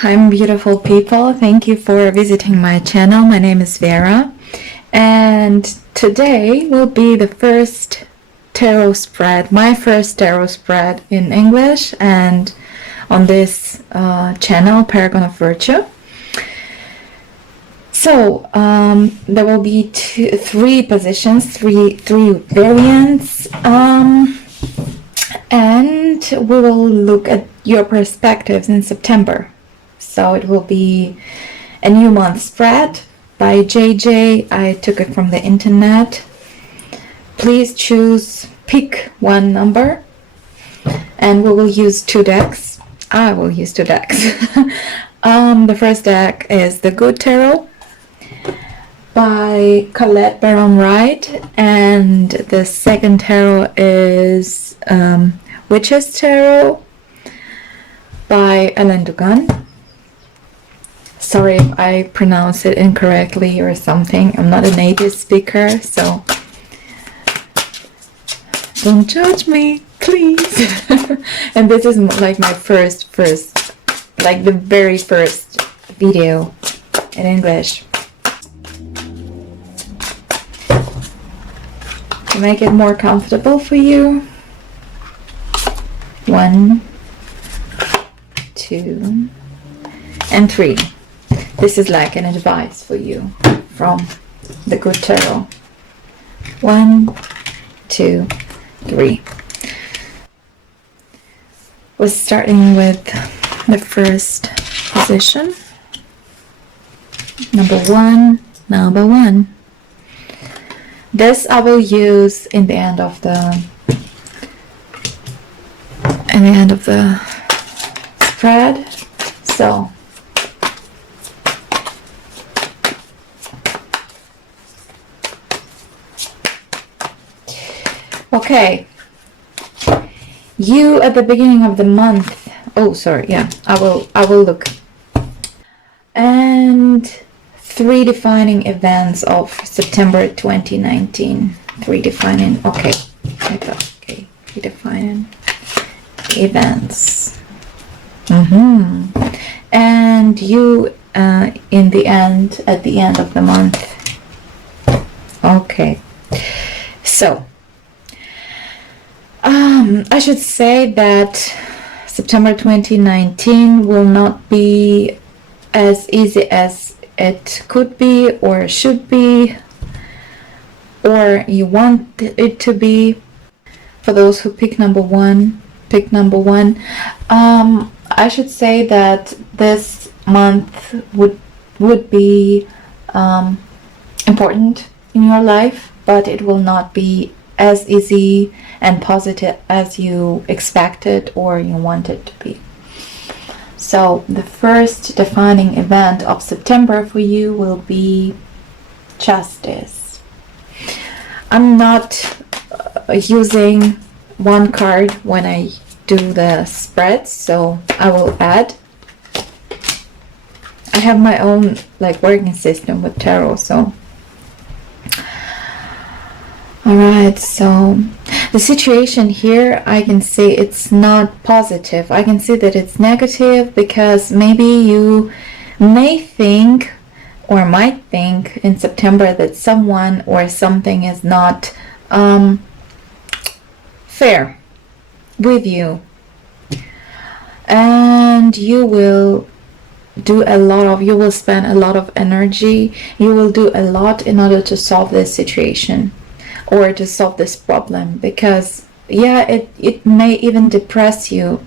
Hi, beautiful people. Thank you for visiting my channel. My name is Vera, and today will be the first tarot spread, my first tarot spread in English and on this channel, Paragon of Virtue. So there will be three positions, three variants, and we will look at your perspectives in September. So it will be a new month spread by JJ. I took it from the internet. Please pick one number, and we will use two decks. I will use two decks. The first deck is the Good Tarot by Colette Baron Wright, and the second tarot is Witch's Tarot by Ellen Dugan. Sorry if I pronounce it incorrectly or something. I'm not a native speaker, so don't judge me, please. And this is like my first, like the very first video in English. To make it more comfortable for you. 1, 2, and 3. This is like an advice for you from the Good Tarot. 1, 2, 3. We're starting with the first position. Number one. This I will use in the end of the spread. So okay, you at the beginning of the month. Oh, sorry. Yeah, I will look. And 3 defining events of September 2019. 3 defining. Okay, I thought. Okay, 3 defining events. And you in the end, at the end of the month. Okay, so. I should say that September 2019 will not be as easy as it could be or should be, or you want it to be. For those who pick number one. I should say that this month would be important in your life, but it will not be as easy and positive as you expected or you want it to be. So the first defining event of September for you will be justice. I'm not using one card when I do the spreads, so I will add. I have my own like working system with tarot, so alright, so the situation here, I can see it's not positive. I can see that it's negative because maybe you may think or might think in September that someone or something is not fair with you. And you will spend a lot of energy. You will do a lot in order to solve this situation. Or to solve this problem, because yeah, it may even depress you,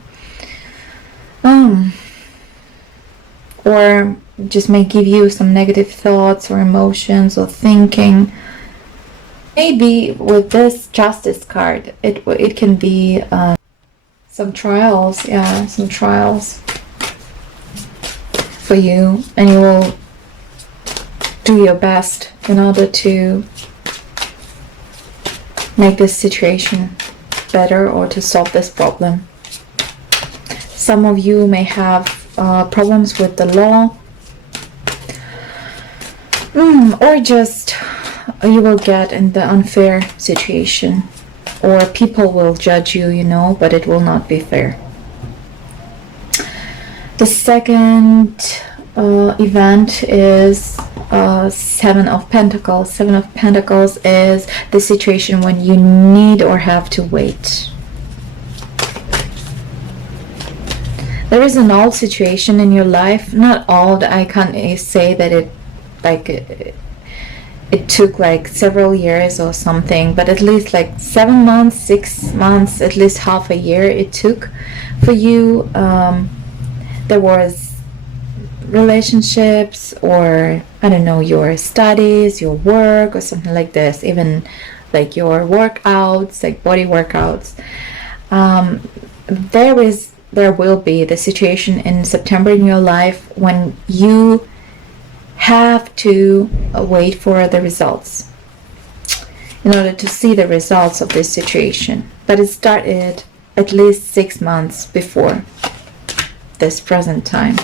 or just may give you some negative thoughts or emotions or thinking. Maybe with this justice card, it can be some trials for you, and you will do your best in order to make this situation better or to solve this problem. Some of you may have problems with the law, or just you will get in the unfair situation, or people will judge you, but it will not be fair. The second event is Seven of Pentacles. Seven of Pentacles is the situation when you need or have to wait. There is an old situation in your life, not old, I can't say that it took like several years or something, but at least like 7 months, 6 months, at least half a year it took for you. There was relationships, or I don't know, your studies, your work, or something like this, even like your workouts, like body workouts. There will be the situation in September in your life when you have to wait for the results in order to see the results of this situation. But it started at least 6 months before this present time.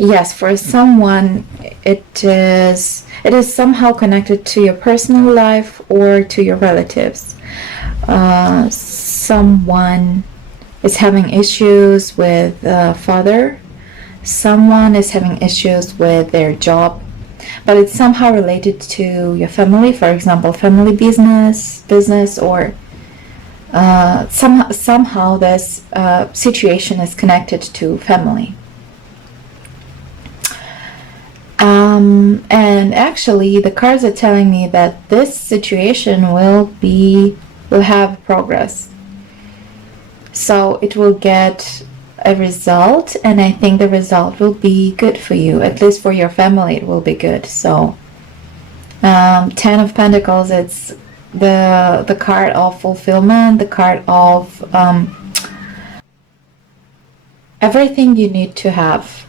Yes, for someone it is somehow connected to your personal life or to your relatives. Someone is having issues with father. Someone is having issues with their job, but it's somehow related to your family. For example, family business, or somehow this situation is connected to family. And actually the cards are telling me that this situation will have progress. So it will get a result, and I think the result will be good for you, at least for your family it will be good. So 10 of Pentacles, it's the card of fulfillment, the card of everything you need to have,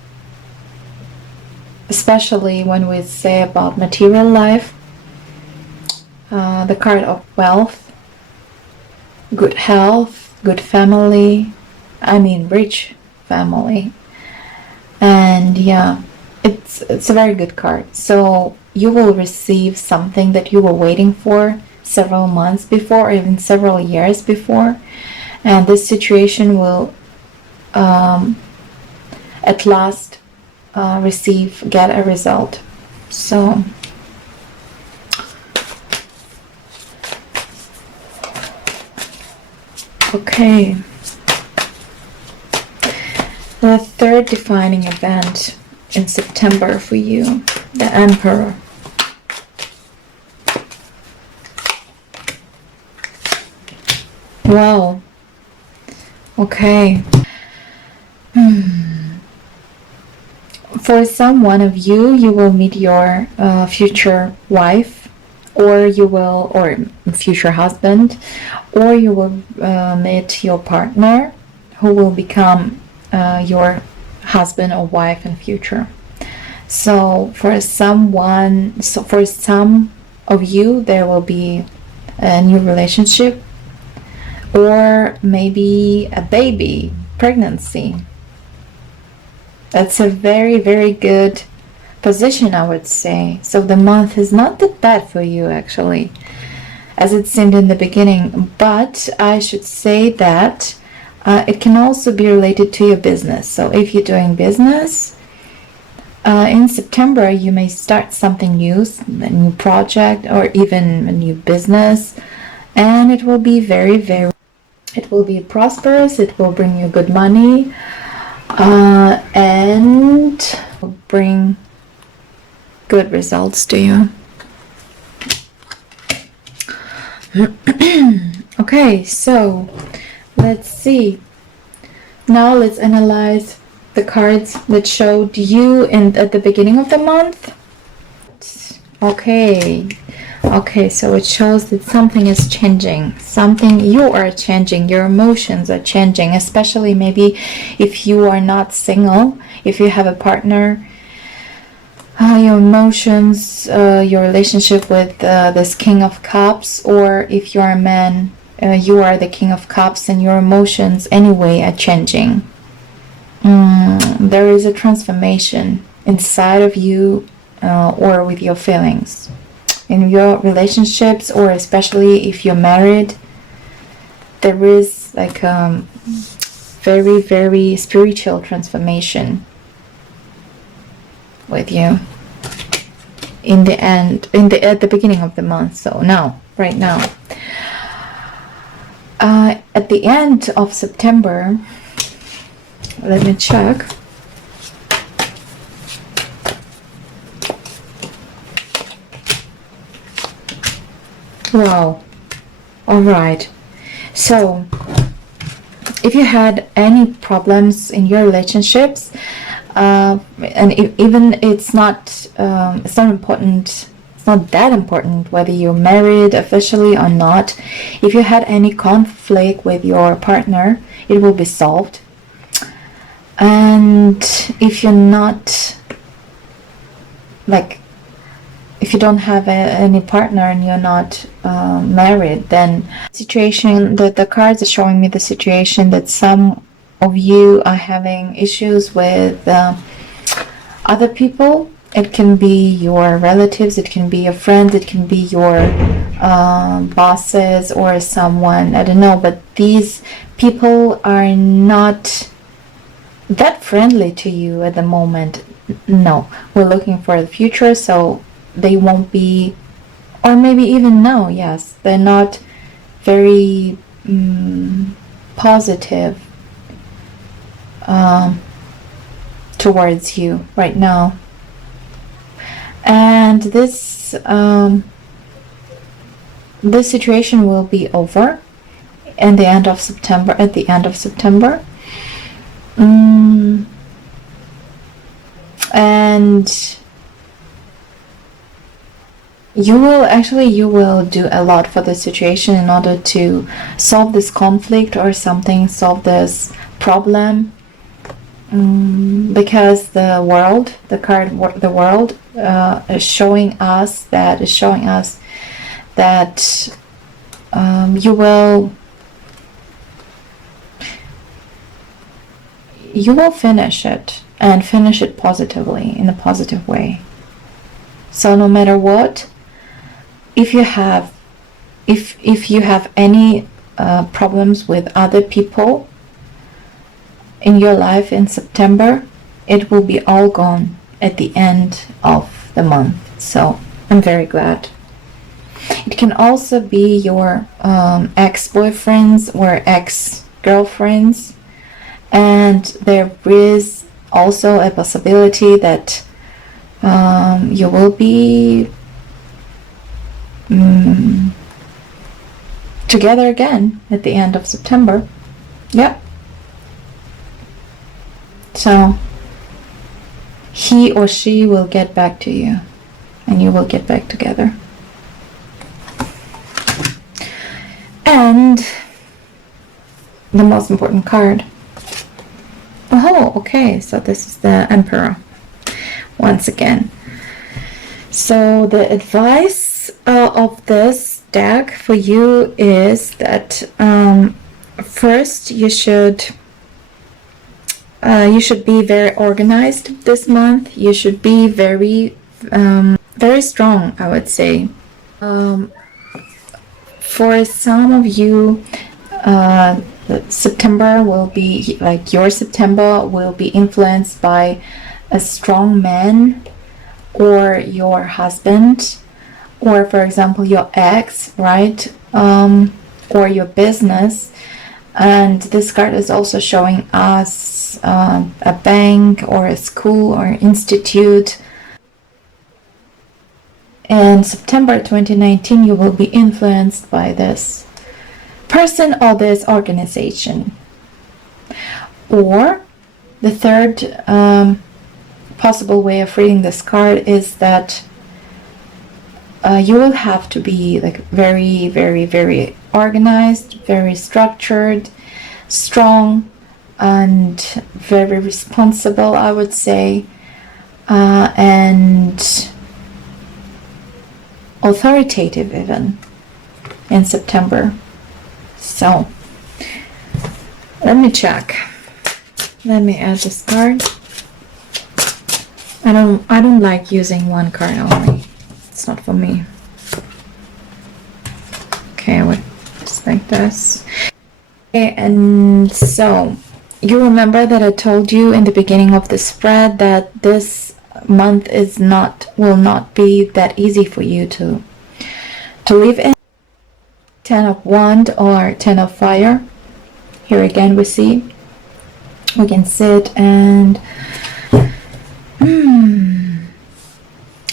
especially when we say about material life. The card of wealth, good health, good family, rich family. And yeah, it's a very good card. So you will receive something that you were waiting for several months before, or even several years before, and this situation will at last get a result. So okay, the third defining event in September for you, the Emperor. Wow. Okay. For someone of you, you will meet your future wife, or future husband, or you will meet your partner who will become your husband or wife in future. So for some of you, there will be a new relationship, or maybe a baby, pregnancy. That's a very, very good position, I would say. So the month is not that bad for you, actually, as it seemed in the beginning. But I should say that it can also be related to your business. So if you're doing business, in September, you may start something new, a new project, or even a new business. And it will be it will be prosperous, it will bring you good money, and bring good results to you. Okay, so let's see. Now let's analyze the cards that showed you at the beginning of the month. Okay, so it shows that something is changing. Something you are changing. Your emotions are changing, especially maybe if you are not single, if you have a partner. Your emotions, your relationship with this King of Cups, or if you're a man, you are the King of Cups, and your emotions anyway are changing. There is a transformation inside of you, or with your feelings. In your relationships, or especially if you're married, there is like very, very spiritual transformation with you in the end, at the beginning of the month. So now, right now, at the end of September, let me check. Wow. All right. So if you had any problems in your relationships, and even it's not important, it's not that important whether you're married officially or not. If you had any conflict with your partner, it will be solved. And if you're not, like, if you don't have any partner and you're not married, then situation that the cards are showing me the situation that some of you are having issues with other people. It can be your relatives, it can be your friends, it can be your bosses or someone, I don't know, but these people are not that friendly to you at the moment. No, we're looking for the future, so they won't be, or maybe even no, yes, they're not very positive towards you right now. And this this situation will be over at the end of September. And you will do a lot for the situation in order to solve this conflict or something, solve this problem, because the world, the card, the world is showing us that you will finish it, and finish it positively, in a positive way. So no matter what, if you have any problems with other people in your life in September, it will be all gone at the end of the month. So I'm very glad. It can also be your ex-boyfriends or ex-girlfriends, and there is also a possibility that you will be together again at the end of September. Yep. So he or she will get back to you, and you will get back together. And the most important card. Oh, okay, so this is the Emperor once again. So the advice of this deck for you is that first you should be very organized this month. You should be very very strong, I would say. For some of you, September will be, like, your September will be influenced by a strong man, or your husband, or for example your ex, right? Or your business. And this card is also showing us a bank or a school or institute. In September 2019, you will be influenced by this person or this organization. Or the third possible way of reading this card is that you will have to be, like, very, very, very organized, very structured, strong, and very responsible, I would say, and authoritative even in September. So let me check. Let me add this card. I don't like using one card only. It's not for me. Okay, just like this. Okay, and so you remember that I told you in the beginning of the spread that this month will not be that easy for you to live in. 10 of wand or 10 of fire. Here again we can sit and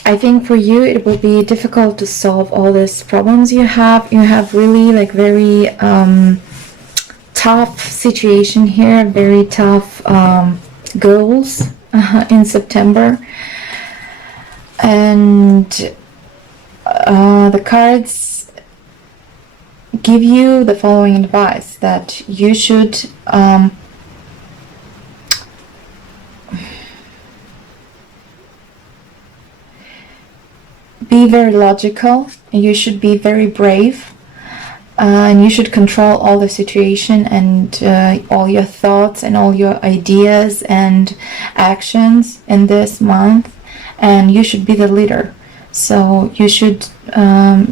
I think for you it will be difficult to solve all these problems you have. You have really like very tough situation here, very tough goals in September. And the cards give you the following advice, that you should be very logical, and you should be very brave, and you should control all the situation and all your thoughts and all your ideas and actions in this month, and you should be the leader. So you should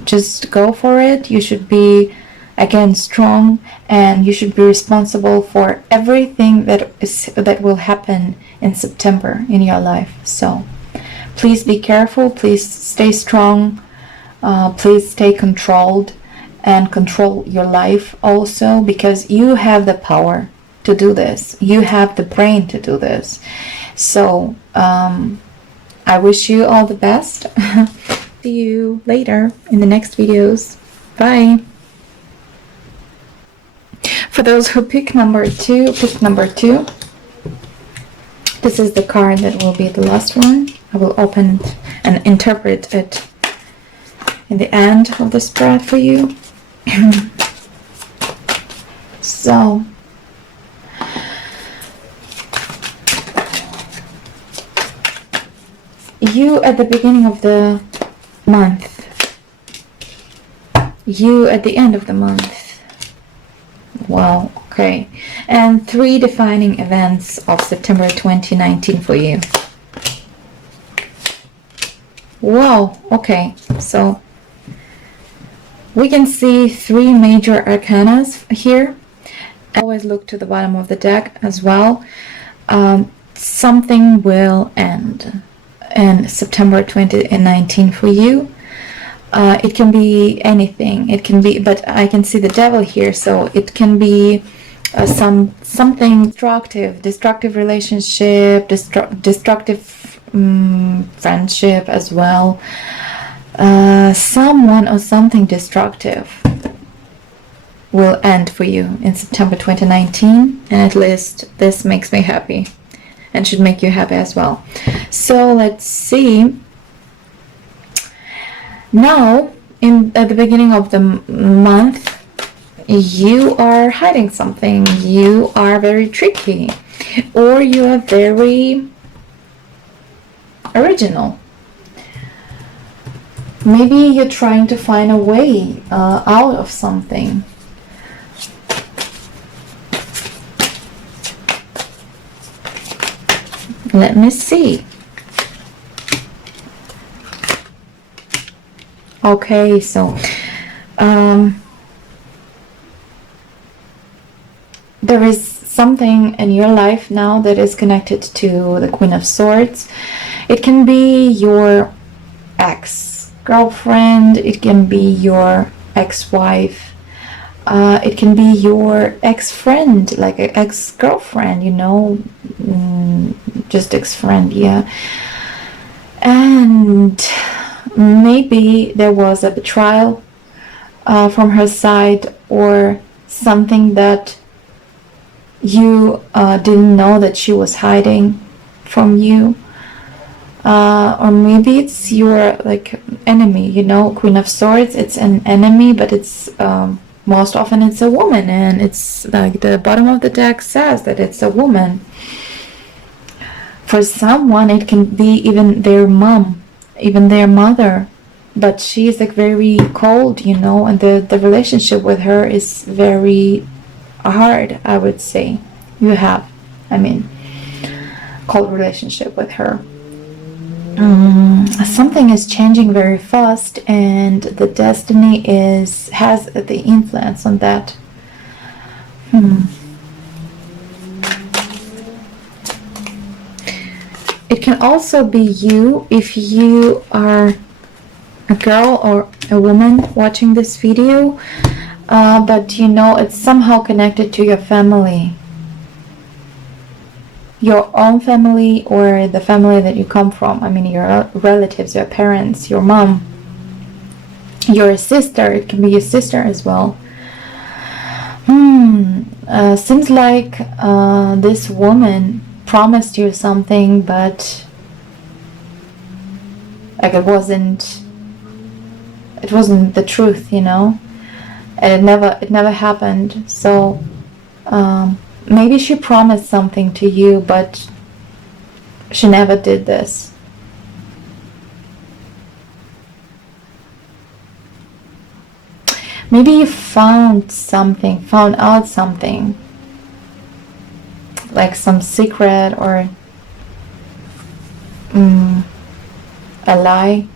just go for it. You should be, again, strong, and you should be responsible for everything that will happen in September in your life. So please be careful, please stay strong, please stay controlled, and control your life also, because you have the power to do this. You have the brain to do this. So I wish you all the best. See you later in the next videos. Bye. For those who pick number 2, this is the card that will be the last one. I will open it and interpret it in the end of the spread for you. So, you at the beginning of the month, you at the end of the month. Wow, okay. And 3 defining events of September 2019 for you. Wow, okay. So we can see 3 major arcana here. Always look to the bottom of the deck as well. Something will end in September 2019 for you. It can be anything. It can be, but I can see the devil here, so it can be something destructive relationship, destructive friendship as well. Someone or something destructive will end for you in September 2019, and at least this makes me happy and should make you happy as well. So let's see. Now, at the beginning of the month, you are hiding something. You are very tricky, or you are very original. Maybe you're trying to find a way out of something. Let me see. Okay, so there is something in your life now that is connected to the Queen of Swords. It can be your ex-girlfriend, it can be your ex-wife, it can be your ex-friend, like an ex-girlfriend, you know, just ex-friend, yeah. And maybe there was a betrayal from her side, or something that you didn't know that she was hiding from you. Or maybe it's your like enemy, you know, Queen of Swords, it's an enemy, but it's most often it's a woman, and it's like the bottom of the deck says that it's a woman. For someone it can be even their mom, even their mother, but she's like very cold, you know, and the relationship with her is very hard, I would say. You have, cold relationship with her. Something is changing very fast, and the destiny has the influence on that. It can also be you if you are a girl or a woman watching this video, but you know it's somehow connected to your family, your own family, or the family that you come from. I mean, your relatives, your parents, your mom, your sister. It can be your sister as well. Seems like this woman promised you something, but like it wasn't the truth, you know, and it never happened. So maybe she promised something to you, but she never did this. Maybe you found out something, like some secret or a lie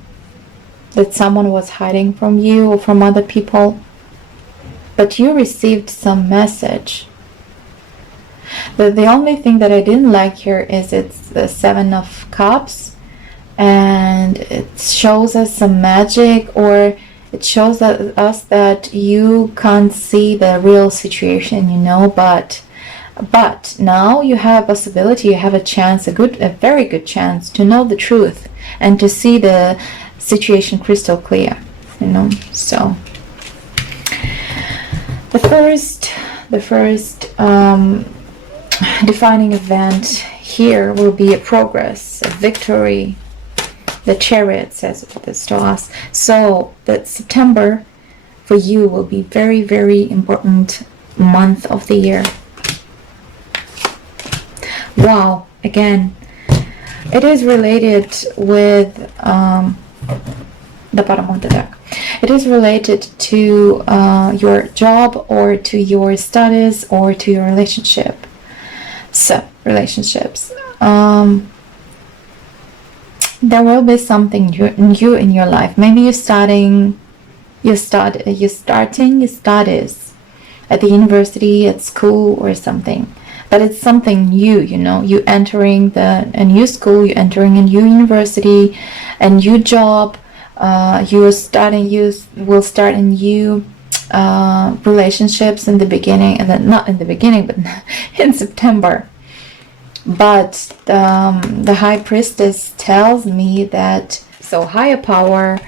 that someone was hiding from you or from other people, but you received some message. The only thing that I didn't like here is it's the 7 of Cups, and it shows us some magic, or it shows us that you can't see the real situation, you know, but now you have a possibility, you have a chance, a very good chance to know the truth and to see the situation crystal clear, you know. So the first defining event here will be a progress, a victory. The Chariot says this to us. So that September for you will be very, very important month of the year. Wow, again, it is related with the bottom of the deck. It is related to your job, or to your status, or to your relationship. So, relationships. There will be something new in your life. Maybe you're starting your studies at the university, at school, or something. But it's something new, you know. You entering a new school, you entering a new university, a new job. You will start a new relationships in the beginning, and then not in the beginning, but in September. But the High Priestess tells me that, so higher power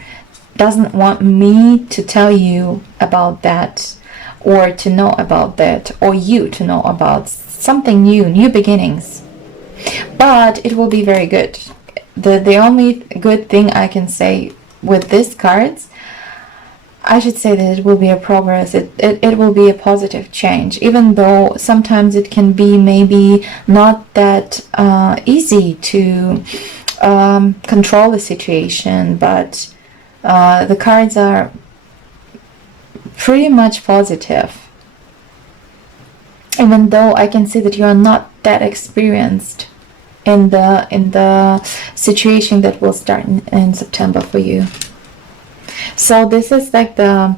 doesn't want me to tell you about that, or to know about that, or you to know about something new beginnings. But it will be very good. The only good thing I can say with these cards, I should say that it will be a progress. It will be a positive change, even though sometimes it can be maybe not that easy to control the situation, but the cards are pretty much positive, even though I can see that you are not that experienced in the situation that will start in September for you. So this is like the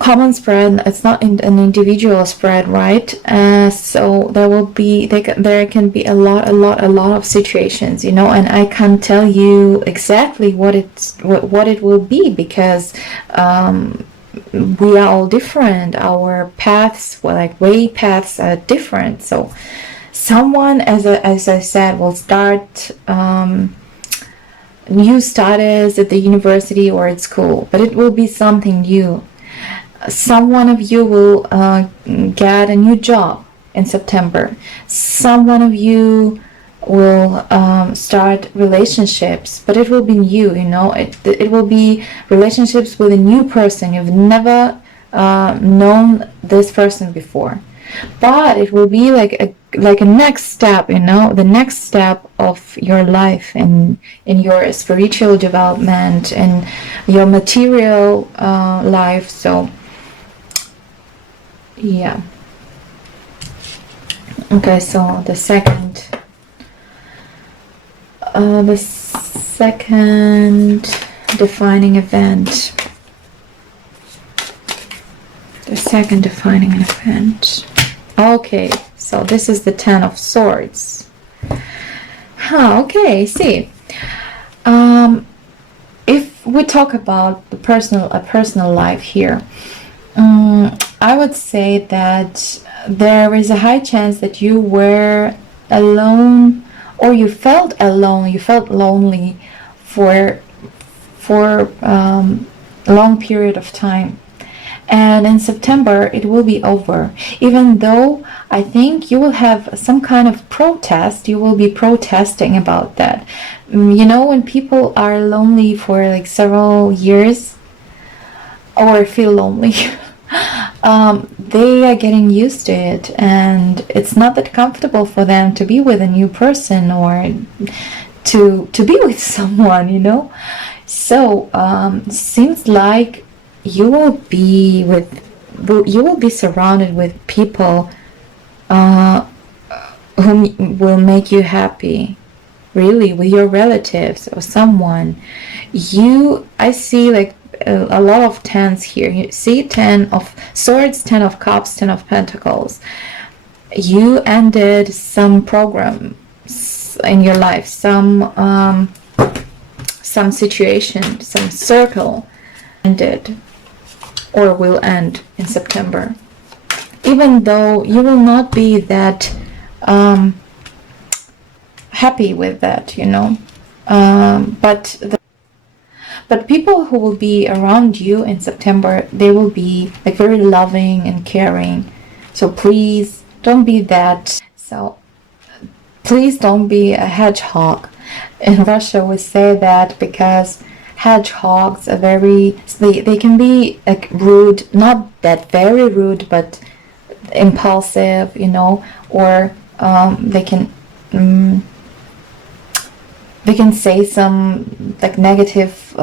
common spread. It's not an individual spread, right? So there can be a lot of situations, you know, and I can't tell you exactly what it will be, because we are all different. Our paths, way paths are different. So someone, as I said, will start new status at the university or at school, but it will be something new. Some one of you will get a new job in September. Some one of you will start relationships, but it will be new, you know. It will be relationships with a new person. You've never known this person before, but it will be like a next step, you know, the next step of your life and in your spiritual development and your material life. So yeah. Okay, so the second defining event. The second defining event. Okay, so this is the Ten of Swords. Okay, see. If we talk about a personal life here, I would say that there is a high chance that you were alone, or you felt alone, you felt lonely for a long period of time. And in September, it will be over. Even though I think you will have some kind of protest, you will be protesting about that. You know, when people are lonely for like several years or feel lonely, they are getting used to it, and it's not that comfortable for them to be with a new person or to be with someone, you know. So seems like you will be surrounded with people whom will make you happy, really, with your relatives or someone. I see like a lot of tens here. You see 10 of Swords, 10 of Cups, 10 of Pentacles. You ended some program in your life, some situation, some circle ended or will end in September. Even though you will not be that happy with that, you know, but people who will be around you in September, they will be like very loving and caring. So please don't be that. So please don't be a hedgehog. In Russia we say that because hedgehogs are they can be like rude, not that very rude, but impulsive, you know, or they can say some like negative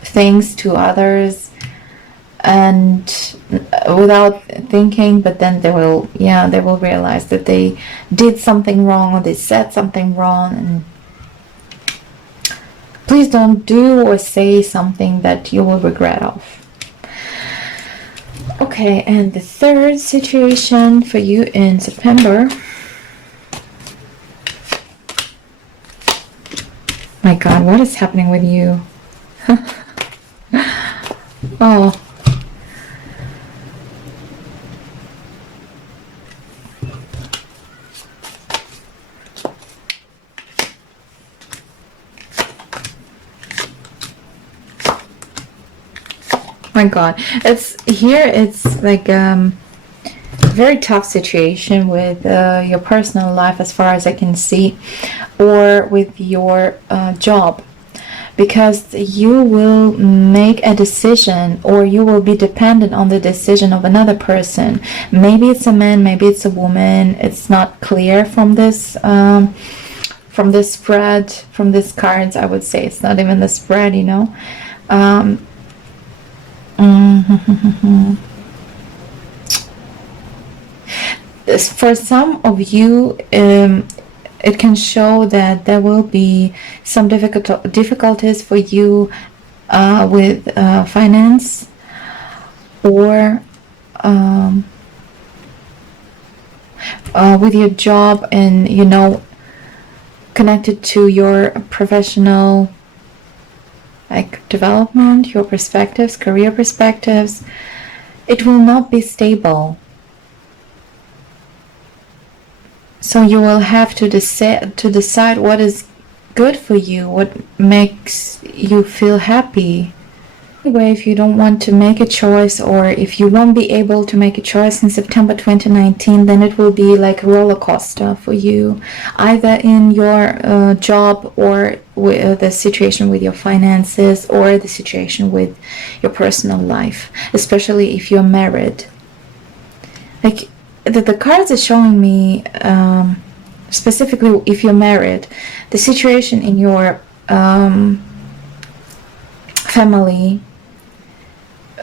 things to others and without thinking, but then they will realize that they did something wrong or they said something wrong. And please don't do or say something that you will regret of. Okay, and the third situation for you in September. My God, what is happening with you? Oh. My God, it's like very tough situation with your personal life, as far as I can see, or with your job, because you will make a decision, or you will be dependent on the decision of another person. Maybe it's a man, maybe it's a woman. It's not clear from this spread, from these cards. I would say it's not even the spread, you know. For some of you, it can show that there will be some difficulties for you with finance, or with your job, and you know, connected to your professional like development, your perspectives, career perspectives. It will not be stable. So you will have to decide what is good for you, what makes you feel happy. Anyway, if you don't want to make a choice, or if you won't be able to make a choice in September 2019, then it will be like a roller coaster for you, either in your job, or with the situation with your finances, or the situation with your personal life, especially if you're married. Like the cards are showing me, specifically if you're married, the situation in your family,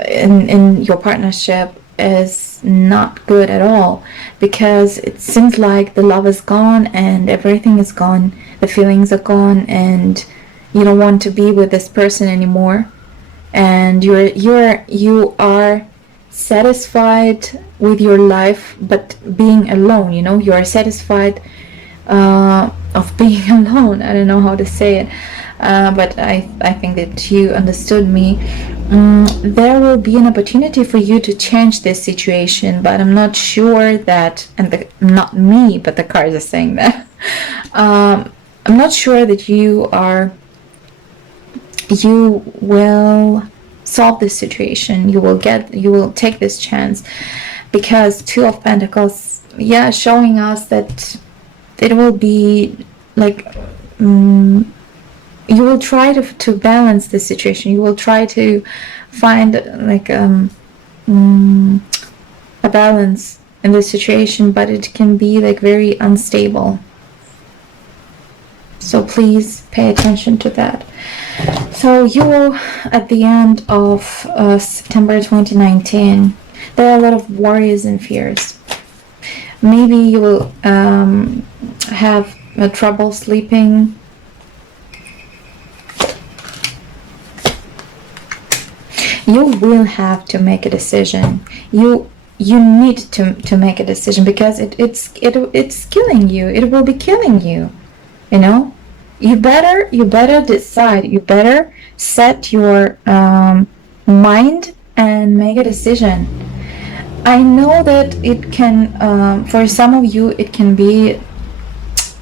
in your partnership, is not good at all, because it seems like the love is gone and everything is gone, the feelings are gone, and you don't want to be with this person anymore, and you are satisfied with your life, but being alone, you know, you are satisfied of being alone. I don't know how to say it, but I think that you understood me. There will be an opportunity for you to change this situation, but I'm not sure that, and not me, but the cards are saying that. I'm not sure that you will solve this situation. You will take this chance, because Two of Pentacles, yeah, showing us that it will be like, you will try to balance the situation. You will try to find like a balance in the situation, but it can be like very unstable. So please pay attention to that. So you will, at the end of September 2019, there are a lot of worries and fears. Maybe you will have trouble sleeping. You will have to make a decision. You need to make a decision, because it's killing you. It will be killing you. You know, you better decide. You better set your mind and make a decision. I know that it can, for some of you, it can be,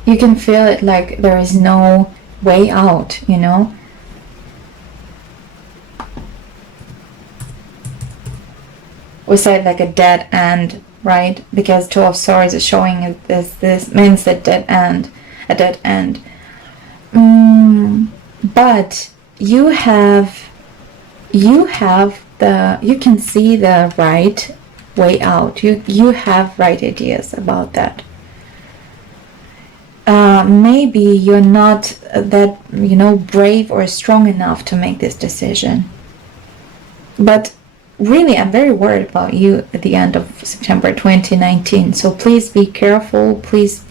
you can feel it like there is no way out, you know. We say like a dead end, right? Because Two of Swords is showing this means that dead end, a dead end. But you can see the right way out. You have right ideas about that. Maybe you're not that, you know, brave or strong enough to make this decision. But really, I'm very worried about you at the end of September 2019. So please be careful. Please,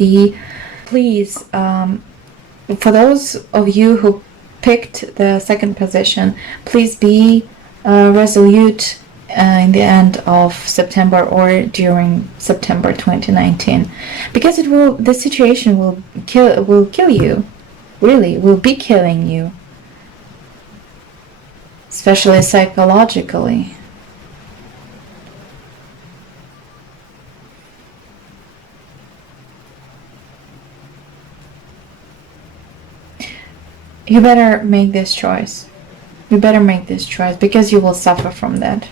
for those of you who picked the second position, please be resolute in the end of September or during September 2019, because the situation will kill you. Really, will be killing you, especially psychologically. You better make this choice. You better make this choice, because you will suffer from that.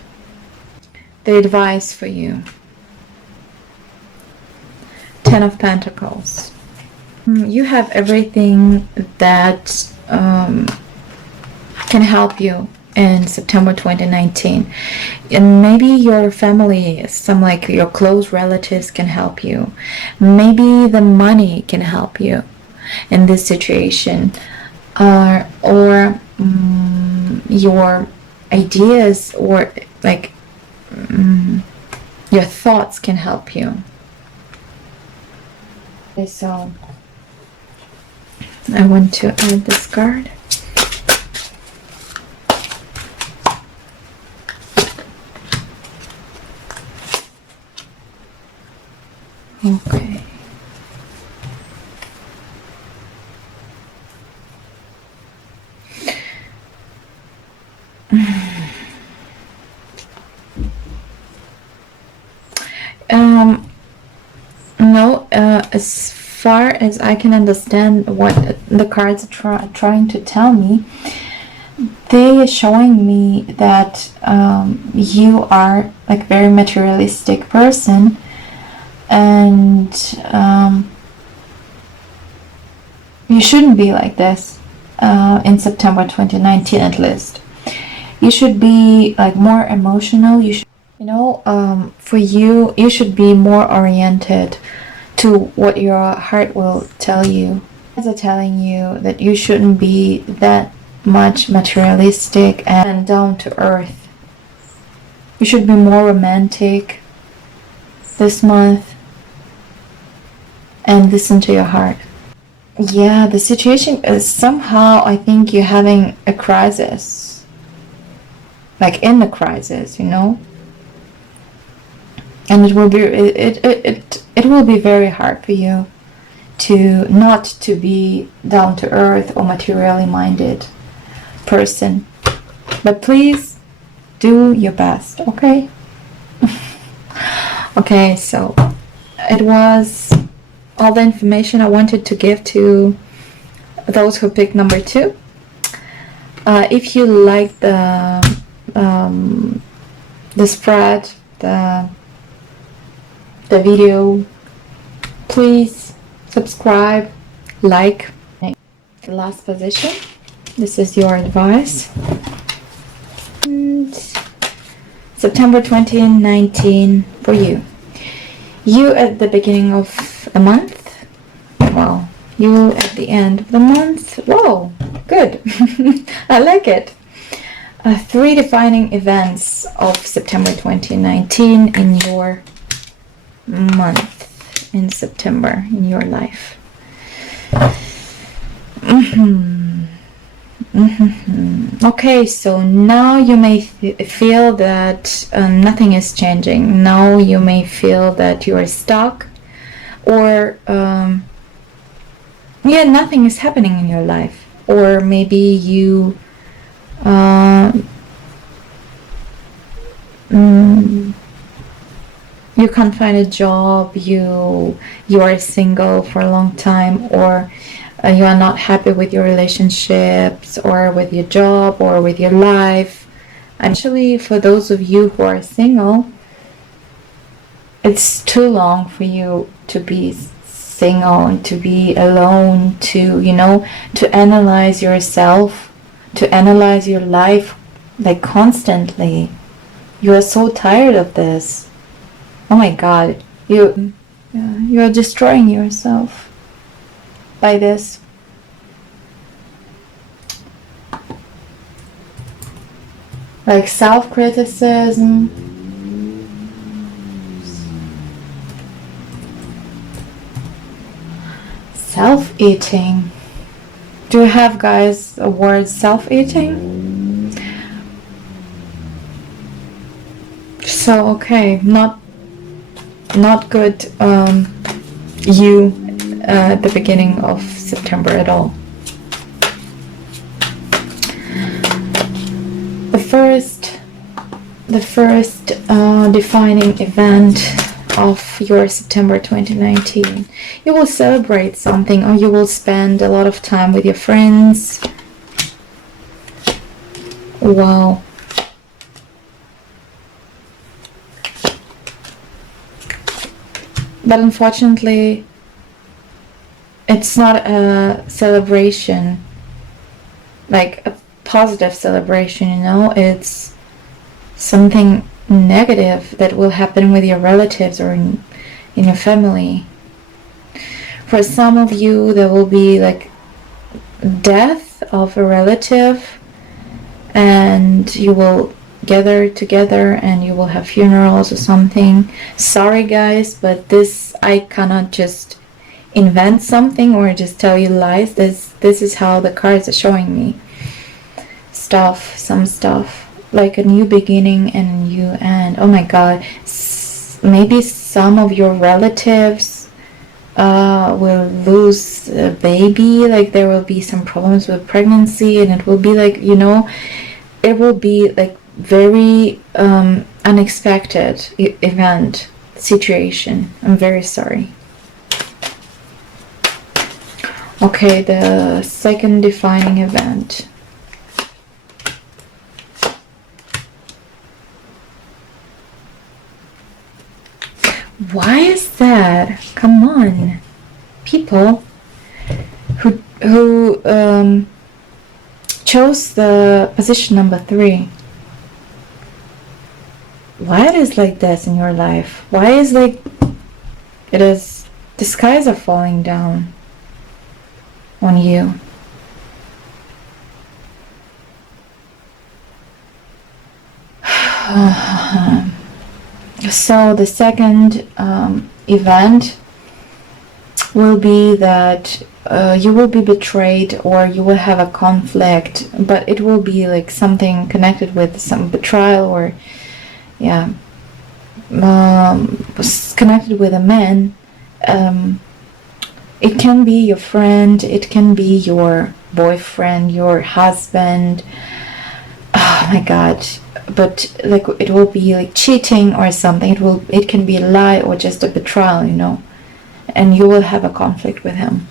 The advice for you. Ten of Pentacles. You have everything that can help you in September 2019. And maybe your family, some like your close relatives can help you. Maybe the money can help you in this situation. Or your ideas, or like your thoughts can help you. Okay, so I want to add this card. Okay. No, as far as I can understand what the cards are trying to tell me, they are showing me that you are like very materialistic person, and you shouldn't be like this in September 2019 at least. You should be like more emotional. You should, you know, for you should be more oriented to what your heart will tell you. They're telling you that you shouldn't be that much materialistic and down to earth. You should be more romantic this month and listen to your heart. Yeah, the situation is somehow, I think you're having a crisis. Like in the crisis, you know? And it will be very hard for you to not to be down to earth or materially minded person. But please do your best, okay? Okay, so it was all the information I wanted to give to those who picked number 2. If you like the spread, the video, please subscribe, like. The last position, this is your advice. And September 2019 for you. You at the beginning of a month. Well, you at the end of the month. Whoa, good. I like it. 3 defining events of September 2019 in your month, in September, in your life. Okay, so now you may feel that nothing is changing. Now you may feel that you are stuck, or nothing is happening in your life, or maybe you you can't find a job, you are single for a long time, or you are not happy with your relationships, or with your job, or with your life. Actually, for those of you who are single, it's too long for you to be single and to be alone, to to analyze yourself, to analyze your life like constantly. You are so tired of this. Oh my God, you are destroying yourself by this. Like self-criticism, self-eating. Do you have, guys, a word self-eating? So, okay, not good you at the beginning of September at all. The first defining event of your September 2019. You will celebrate something, or you will spend a lot of time with your friends. Wow. But unfortunately, it's not a celebration, like a positive celebration, it's something negative that will happen with your relatives or in your family. For some of you, there will be like death of a relative, and you will gather together and you will have funerals or something. Sorry guys, but this, I cannot just invent something or just tell you lies. This is how the cards are showing me some stuff, like a new beginning and a new end. Oh my God, maybe some of your relatives will lose a baby, like there will be some problems with pregnancy, and it will be like, it will be like very unexpected event, situation. I'm very sorry. Okay, the second defining event. Why is that? Come on, people who chose the position number 3. Why it is like this in your life? Why is like it is? The skies are falling down on you. So the second event will be that you will be betrayed, or you will have a conflict, but it will be like something connected with some betrayal, or connected with a man, it can be your friend, it can be your boyfriend, your husband. Oh my god. But like it will be like cheating or something. It can be a lie or just a betrayal, you know. And you will have a conflict with him.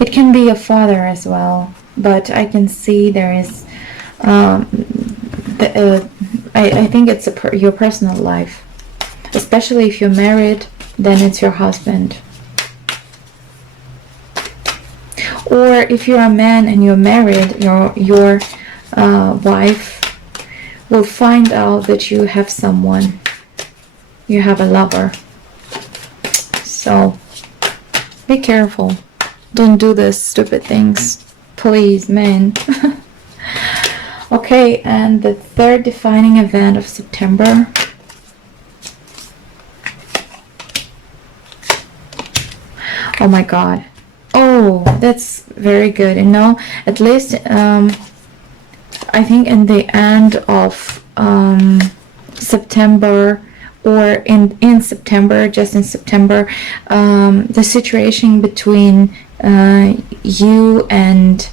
It can be a father as well, but I can see there is I think it's your personal life, especially if you're married, then it's your husband. Or if you're a man and you're married, your wife will find out that you have someone, you have a lover. So be careful. Don't do these stupid things, please, men. Okay, and the third defining event of September. Oh my god. Oh, that's very good. You know, at least I think in the end of September, or in September, just in September, the situation between you and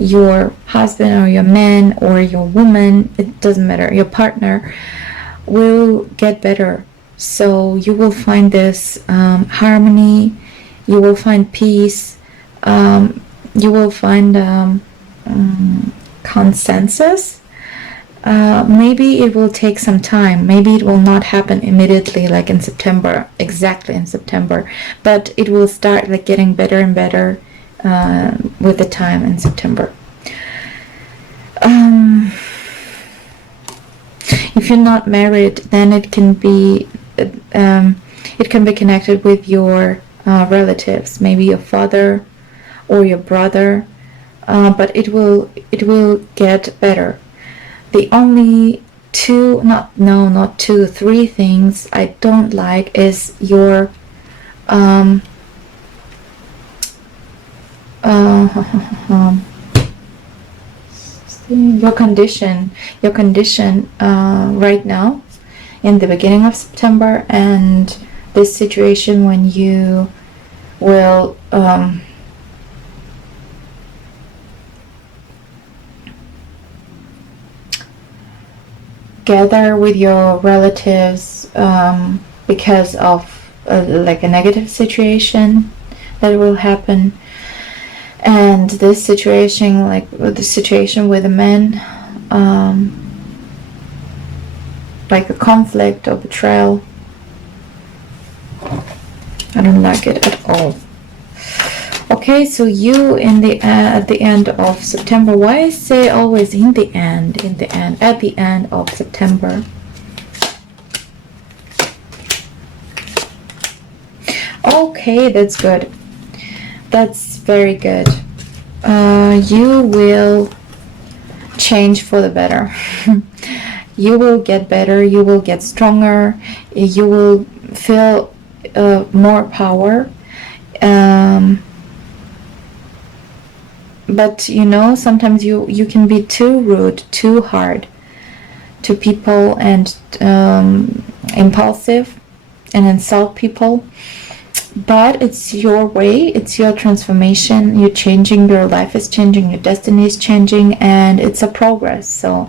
your husband or your man or your woman, it doesn't matter, your partner, will get better. So you will find this harmony, you will find peace, you will find consensus. Maybe it will take some time, maybe it will not happen immediately like in September, exactly in September, but it will start like getting better and better with the time in September. If you're not married, then it can be connected with your relatives, maybe your father or your brother, but it will get better. The only three things I don't like is your your condition right now in the beginning of September, and this situation when you will gather with your relatives because of like a negative situation that will happen. And this situation, like the situation with the men, like a conflict or betrayal, I don't like it at all. Okay, so you at the end of September. Why I say always at the end of September? Okay, that's good. That's very good. You will change for the better. You will get better. You will get stronger. You will feel more power. But you know, sometimes you can be too rude, too hard to people, and impulsive and insult people. But it's your way, it's your transformation. You're changing, your life is changing, your destiny is changing, and it's a progress. So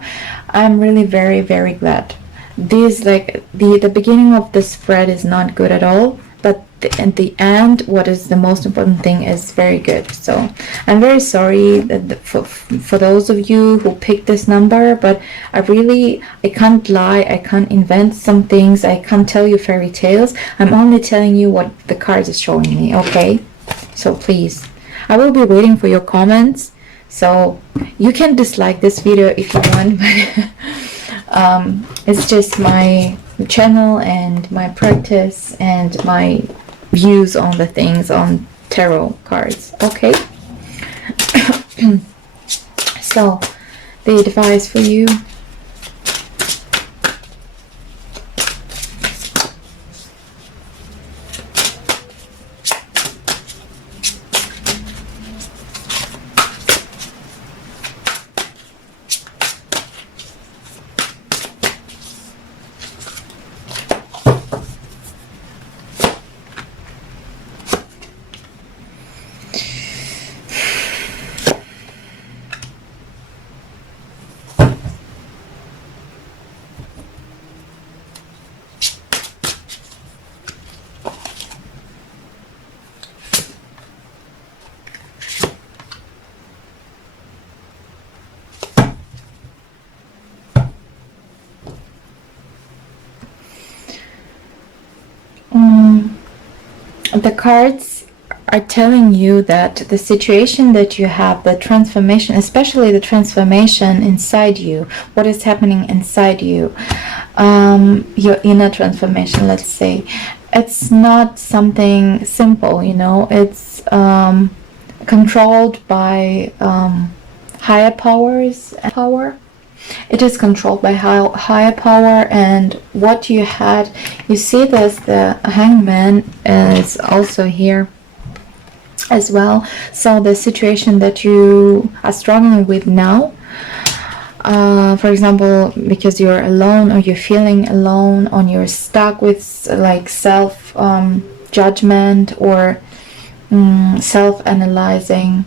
I'm really very, very glad. This, like the beginning of the spread is not good at all, but at the end, what is the most important thing is very good. So I'm very sorry that for those of you who picked this number, but I can't lie, I can't invent some things, I can't tell you fairy tales. I'm only telling you what the cards are showing me, okay? So please, I will be waiting for your comments. So you can dislike this video if you want, but it's just my channel and my practice and my views on the things on tarot cards, okay? So the advice for you. The cards are telling you that the situation that you have, the transformation, especially the transformation inside you, what is happening inside you, your inner transformation, let's say, it's not something simple, you know. It's controlled by higher powers. It is controlled by higher power, and what you had, you see this, the hangman is also here as well. So the situation that you are struggling with now, for example, because you're alone, or you're feeling alone, or you're stuck with like self judgment or self-analyzing,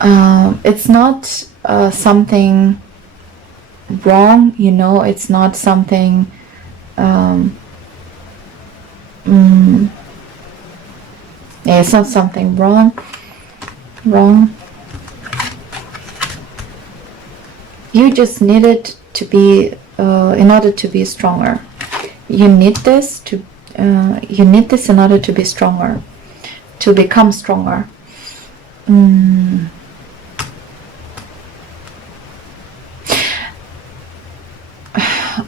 it's not something wrong, you know. It's not something yeah, it's not something wrong. You just need it to be in order to be stronger. You need this to you need this in order to be stronger, to become stronger.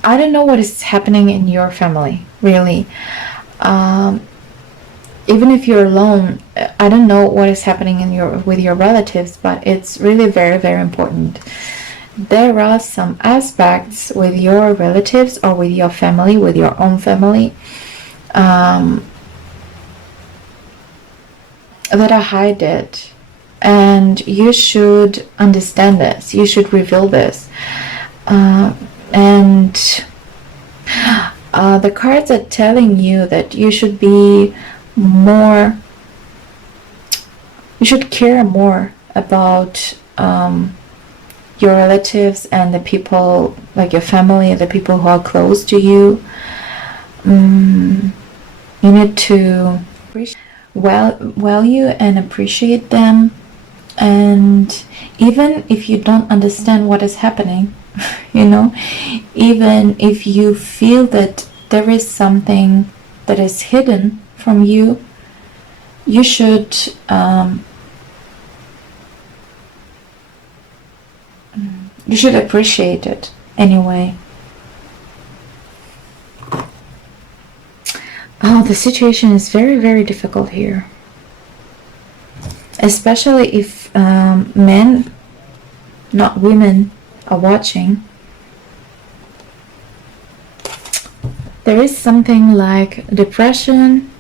I don't know what is happening in your family, really. Even if you're alone, I don't know what is happening in with your relatives, but it's really very, very important. There are some aspects with your relatives or with your family, with your own family, that are hidden, and you should understand this. You should reveal this. And the cards are telling you that you should be more, you should care more about your relatives and the people, like your family, the people who are close to you. You need to value and appreciate them, and even if you don't understand what is happening, you know, even if you feel that there is something that is hidden from you, you should appreciate it anyway. Oh, the situation is very, very difficult here, especially if men, not women, are watching. There is something like depression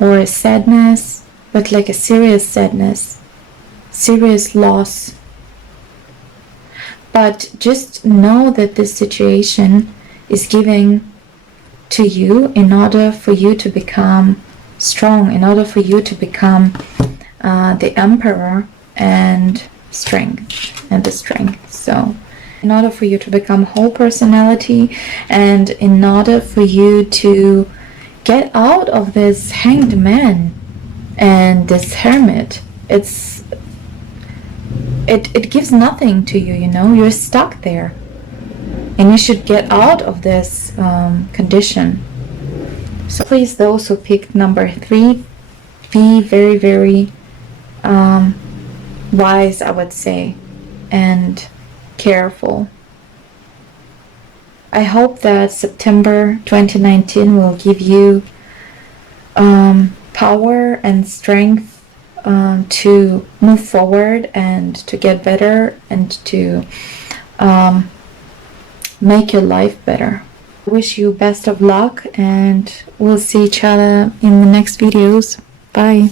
or sadness, but like a serious sadness, serious loss. But just know that this situation is giving to you in order for you to become strong, in order for you to become the emperor and the strength. So in order for you to become whole personality, and in order for you to get out of this hanged man and this hermit, it gives nothing to you, you know. You're stuck there, and you should get out of this condition. So please, those who picked number 3, be very, very wise, I would say, and careful. I hope that September 2019 will give you power and strength to move forward and to get better and to make your life better. I wish you best of luck, and we'll see each other in the next videos. Bye.